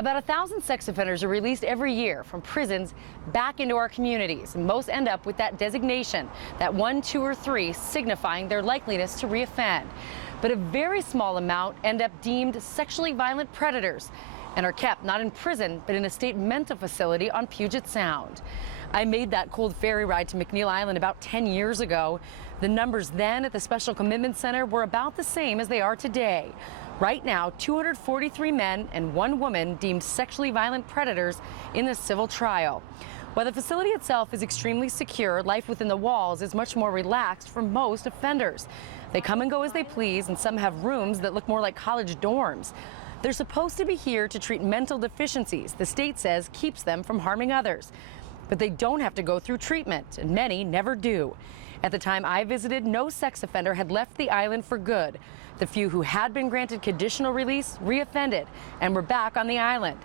About 1,000 sex offenders are released every year from prisons back into our communities, and most end up with that designation, that 1, 2, or 3, signifying their likeliness to reoffend. But a very small amount end up deemed sexually violent predators and are kept not in prison, but in a state mental facility on Puget Sound. I made that cold ferry ride to McNeil Island about 10 years ago. The numbers then at the Special Commitment Center were about the same as they are today. Right now, 243 men and 1 woman deemed sexually violent predators in the civil trial. While the facility itself is extremely secure, life within the walls is much more relaxed for most offenders. They come and go as they please, and some have rooms that look more like college dorms. They're supposed to be here to treat mental deficiencies the state says keeps them from harming others. But they don't have to go through treatment, and many never do. At the time I visited, no sex offender had left the island for good. The few who had been granted conditional release reoffended and were back on the island.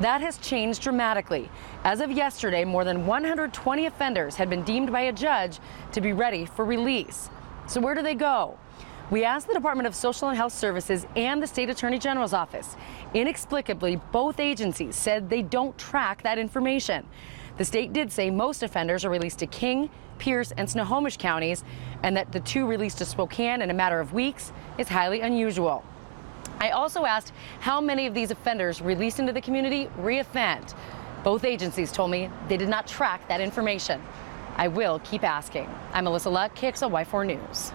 That has changed dramatically. As of yesterday, more than 120 offenders had been deemed by a judge to be ready for release. So where do they go? We asked the Department of Social and Health Services and the State Attorney General's office. Inexplicably, both agencies said they don't track that information. The state did say most offenders are released to King, Pierce, and Snohomish counties, and that the 2 released to Spokane in a matter of weeks is highly unusual. I also asked how many of these offenders released into the community reoffend. Both agencies told me they did not track that information. I will keep asking. I'm Melissa Luck, KXLY4 News.